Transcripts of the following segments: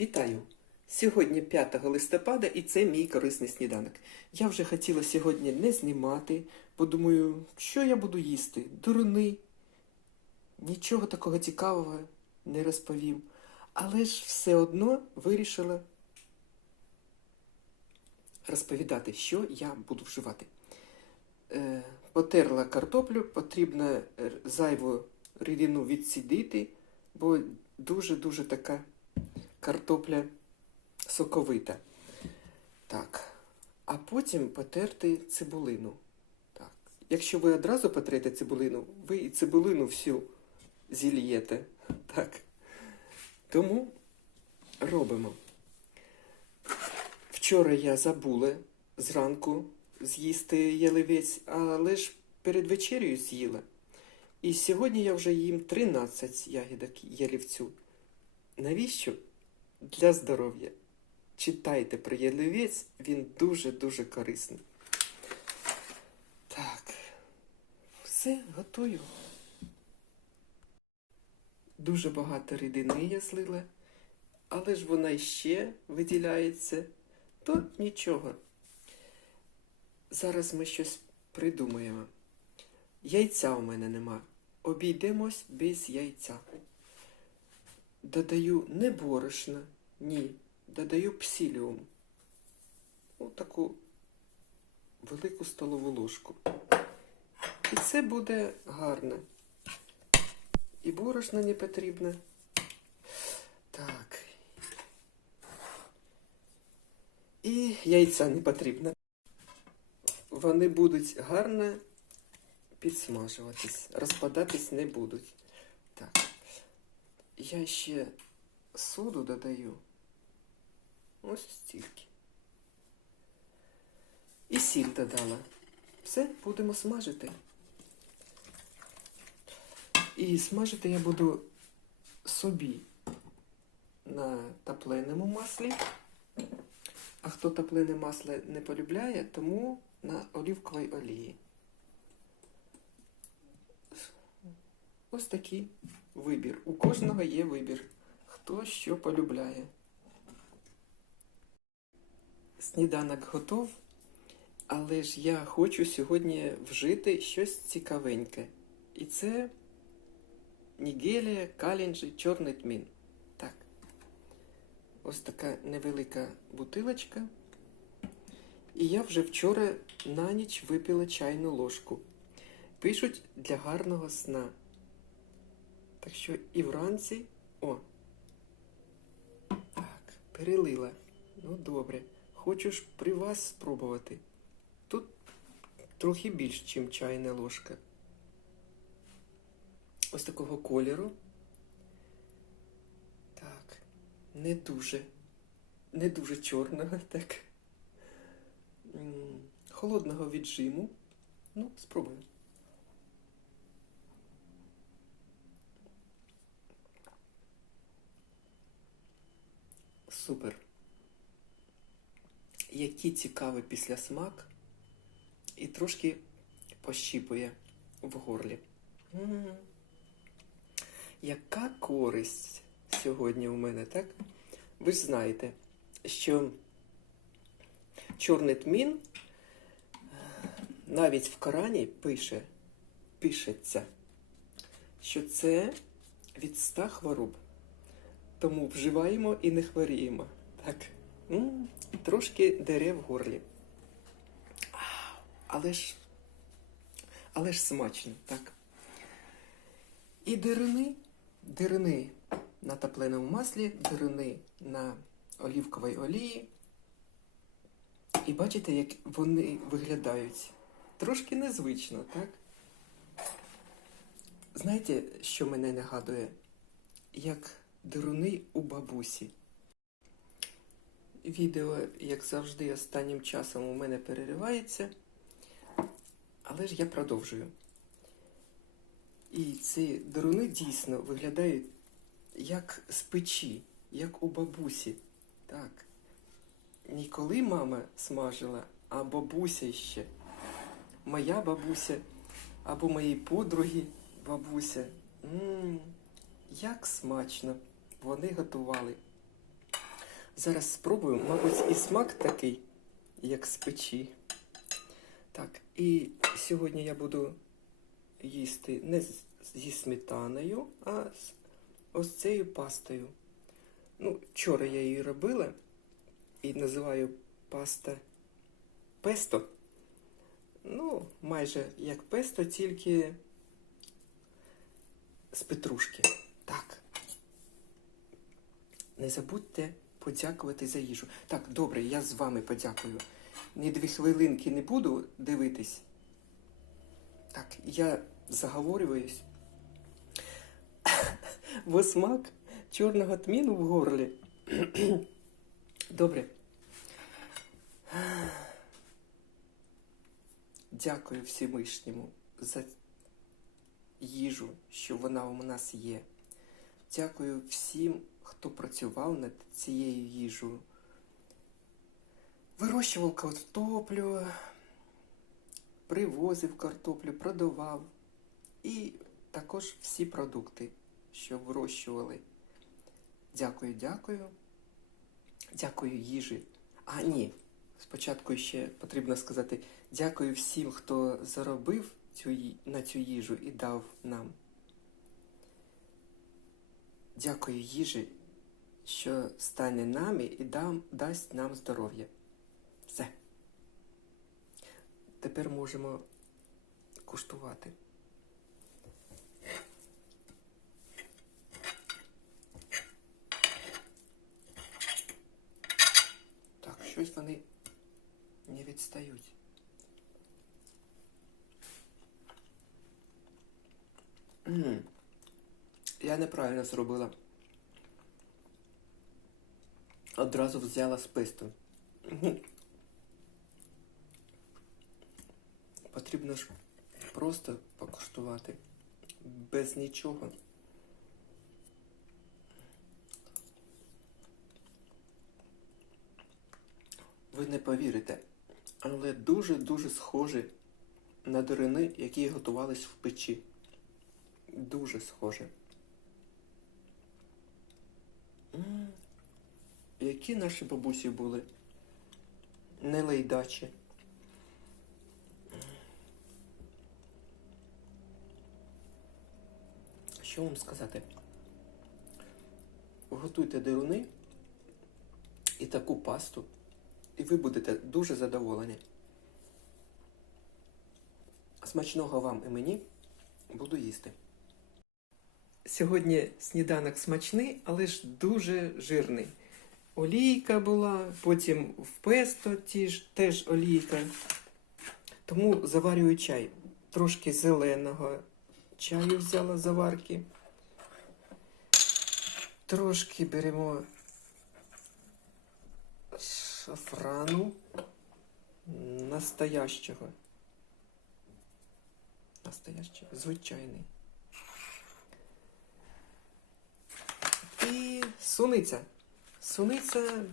Вітаю! Сьогодні 5 листопада і це мій корисний сніданок. Я вже хотіла сьогодні не знімати, бо думаю, що я буду їсти? Дуруни. Нічого такого цікавого не розповім. Але ж все одно вирішила розповідати, що я буду вживати. Е, потерла картоплю, потрібно е, зайву рідину відсідити, бо дуже-дуже така картопля соковита. Так. А потім потерти цибулину. Так. Якщо ви одразу потрете цибулину, ви і цибулину всю зільєте. Так. Тому робимо. Вчора я забула зранку з'їсти ялівець, але ж перед вечерею з'їла. І сьогодні я вже їм 13 ягідок ялівцю. Навіщо? Для здоров'я. Читайте про ялівець, він дуже-дуже корисний. Так, все, готую. Дуже багато рідини я злила, але ж вона ще виділяється, то нічого. Зараз ми щось придумаємо. Яйця у мене нема. Обійдемось без яйця. Додаю не борошна, ні. Додаю псиліум. Ось таку велику столову ложку. І це буде гарно. І борошна не потрібно. Так. І яйця не потрібно. Вони будуть гарно підсмажуватись, розпадатись не будуть. Так. Я ще соду додаю. Ось стільки. І сіль додала. Все, будемо смажити. І смажити я буду собі на топленому маслі. А хто топлене масло не полюбляє, тому на олівковій олії. Ось такий вибір. У кожного є вибір. Хто що полюбляє. Сніданок готов, але ж я хочу сьогодні вжити щось цікавеньке. І це Нігелія, Калінджі, Чорний тмін. Так. Ось така невелика бутилочка. І я вже вчора на ніч випила чайну ложку. Пишуть для гарного сна. Так що і вранці. О. Так, перелила. Ну, добре. Хочу ж при вас спробувати. Тут трохи більш, ніж чайна ложка. Ось такого кольору. Так. Не дуже. Не дуже чорного, так. Холодного віджиму. Ну, спробую. Супер. Який цікавий післясмак і трошки пощіпує в горлі. М. Яка користь сьогодні у мене, так? Ви ж знаєте, що чорний тмін е, навіть в Корані пише, пишеться, що це від ста хвороб. Тому вживаємо і не хворіємо. Так. М, Трошки дере в горлі. Але ж, але ж смачно, так. І дирини, дирини на топленому маслі, дирини на олівковій олії. І бачите, як вони виглядають. Трошки незвично, так? Знаєте, що мене нагадує? Як дируни у бабусі. Відео, як завжди, останнім часом у мене переривається, але ж я продовжую. І ці дируни дійсно виглядають як з печі, як у бабусі. Так. Не коли мама смажила, а бабуся ще. Моя бабуся або моєї подруги бабуся. М-м, як смачно вони готували. Зараз спробую, мабуть, і смак такий, як з печі. Так, і сьогодні я буду їсти не зі сметаною, а з ось цією пастою. Ну, вчора я її робила і називаю паста песто. Ну, майже як песто, тільки з петрушки. Так. Не забудьте подякувати за їжу. Так, добре, я з вами подякую. Ні дві хвилинки не буду дивитись. Так, я заговорююсь. Бо смак чорного тміну в горлі. Добре. Дякую Всевишньому за їжу, що вона у нас є. Дякую всім, хто працював над цією їжею. Вирощував картоплю, привозив картоплю, продавав. І також всі продукти, що вирощували. Дякую, дякую. Дякую їжі. А, ні. Спочатку ще потрібно сказати дякую всім, хто заробив цю, на цю їжу і дав нам. Дякую їжі, що стане нами і дам, дасть нам здоров'я. Все. Тепер можемо куштувати. Так, щось вони не відстають. Я неправильно зробила. Одразу взяла з. Потрібно ж просто покуштувати. Без нічого. Ви не повірите, але дуже-дуже схожі на дерени, які готувались в печі. Дуже схожі. Які наші бабусі були? Не лейдачі. Що вам сказати? Готуйте деруни і таку пасту, і ви будете дуже задоволені. Смачного вам і мені буду їсти. Сьогодні сніданок смачний, але ж дуже жирний. Олійка була, потім в песто ті ж, теж олійка. Тому заварюю чай. Трошки зеленого чаю взяла заварки. Трошки беремо шафрану настоящого. Настоящий, звичайний. І суниця. Суниця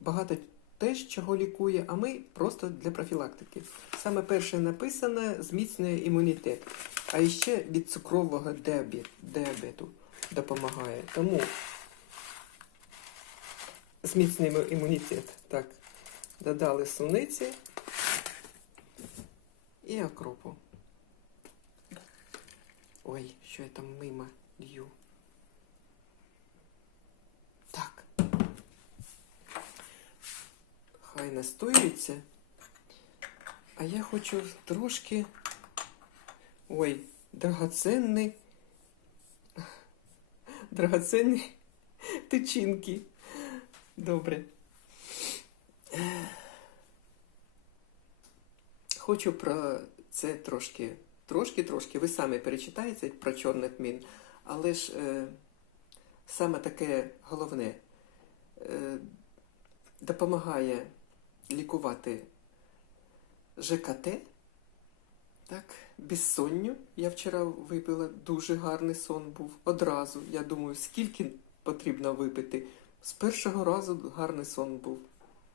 багато теж чого лікує, а ми просто для профілактики. Саме перше написане зміцнює імунітет, а ще від цукрового діабет- діабету допомагає. Тому зміцнюємо імунітет. Так, додали суниці і окропу. Ой, що я там мимо лью. Так. Хай настоюється. А я хочу трошки. Ой, драгоценний. Драгоценні тичинки. Добре. Хочу про це трошки, трошки, трошки. Ви самі перечитаєте про чорний тмін, але ж е, саме таке головне е, допомагає лікувати ЖКТ, так, безсонню. Я вчора випила, дуже гарний сон був. Одразу. Я думаю, скільки потрібно випити. З першого разу гарний сон був.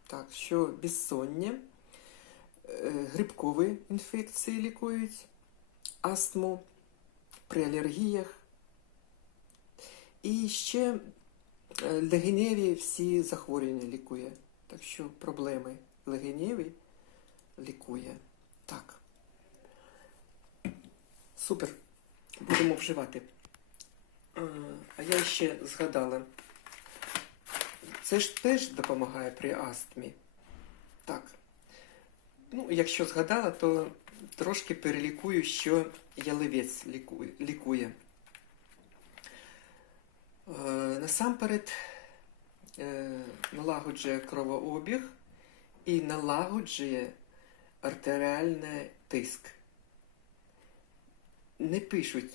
Так, що безсоння, е, грибкові інфекції лікують, астму при алергіях. І ще е, легеневі всі захворювання лікує. Так що проблеми легеневі лікує. Так. Супер. Будемо вживати. А, я ще згадала. Це ж теж допомагає при астмі. Так. Ну, якщо згадала, то трошки перелікую, що яливець лікує. Е, насамперед налагоджує кровообіг і налагоджує артеріальний тиск. Не пишуть,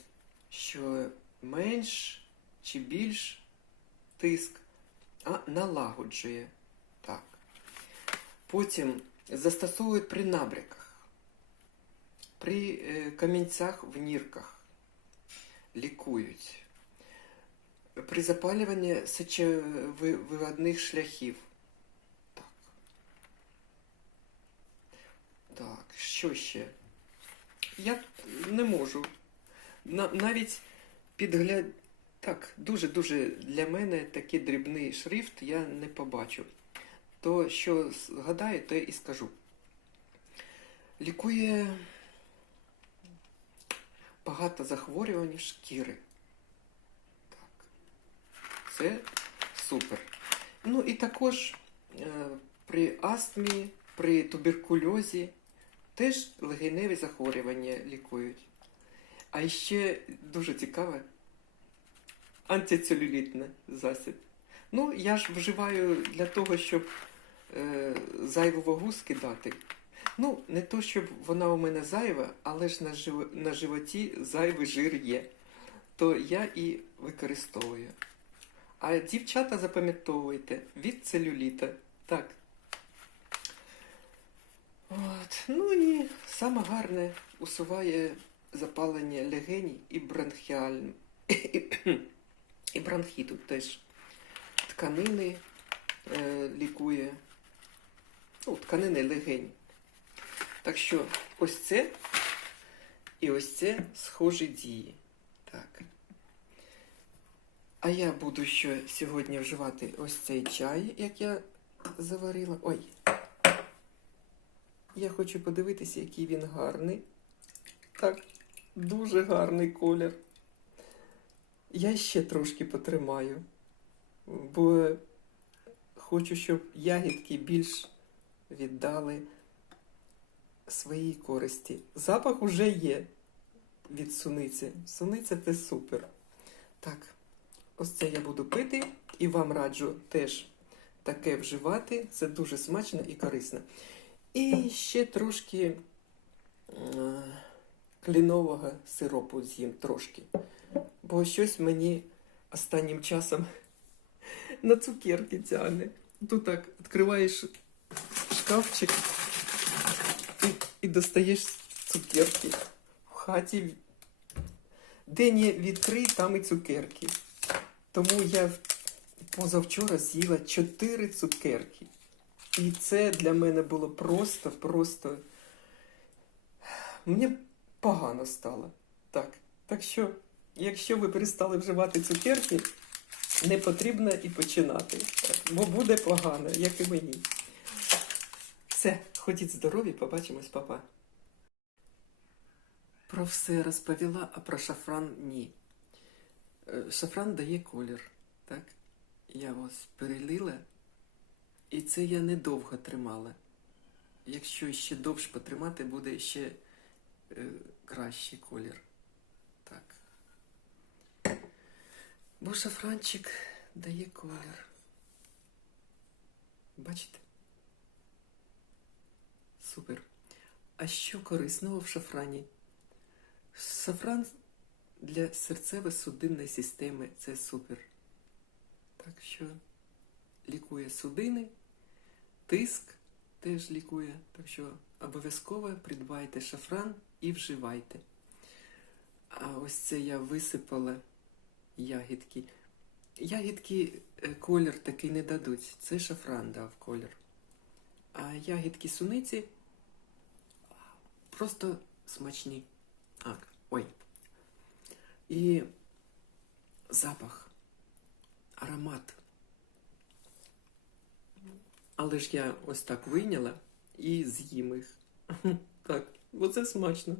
що менш чи більш тиск, а налагоджує. Так. Потім застосовують при набряках, при е, камінцях в нірках, лікують, при запалюванні сечовиводних шляхів. Так. Так, що ще? Я не можу. На, навіть підгляд. Так, дуже-дуже для мене такий дрібний шрифт я не побачу. То, що згадаю, то і скажу. Лікує багато захворювань шкіри. Це супер. Ну і також е, при астмі, при туберкульозі теж легеневі захворювання лікують. А ще дуже цікаве антицелюлітний засіб. Ну, я ж вживаю для того, щоб е, зайву вагу скидати. Ну, не то, щоб вона у мене зайва, але ж на, жив... на животі зайвий жир є. То я і використовую. А дівчата запам'ятовуйте від целюліта. Так. От. Ну і саме гарне усуває запалення легені і бронхіаль... і бронхіту теж. Тканини е, лікує. Ну, тканини легень. Так що ось це і ось це схожі дії. Так. А я буду ще сьогодні вживати ось цей чай, як я заварила. Ой. Я хочу подивитися, який він гарний. Так, дуже гарний колір. Я ще трошки потримаю, бо хочу, щоб ягідки більш віддали своїй користі. Запах уже є від суниці. Суниця це супер. Так, ось це я буду пити і вам раджу теж таке вживати. Це дуже смачно і корисно. І ще трошки е, клінового сиропу з'їм трошки. Бо щось мені останнім часом на цукерки тягне. Тут так відкриваєш шкафчик і, і достаєш цукерки. В хаті де не відкрий, там і цукерки. Тому я позавчора з'їла 4 цукерки. І це для мене було просто, просто. Мені погано стало. Так. Так що, якщо ви перестали вживати цукерки, не потрібно і починати. Бо буде погано, як і мені. Все, ходіть здорові, побачимось, папа. Про все розповіла, а про шафран ні. Шафран дає колір, так? Я ось перелила, і це я недовго тримала. Якщо ще довше потримати, буде ще е, кращий колір. Так. Бо шафранчик дає колір. Бачите? Супер. А що корисного в шафрані? Шафран для серцево-судинної системи це супер. Так що лікує судини, тиск теж лікує. Так що обов'язково придбайте шафран і вживайте. А ось це я висипала ягідки. Ягідки е, колір такий не дадуть. Це шафран дав колір. А ягідки суниці просто смачні. А, ой. І запах, аромат. Але ж я ось так вийняла і з'їм їх. Так, бо це смачно.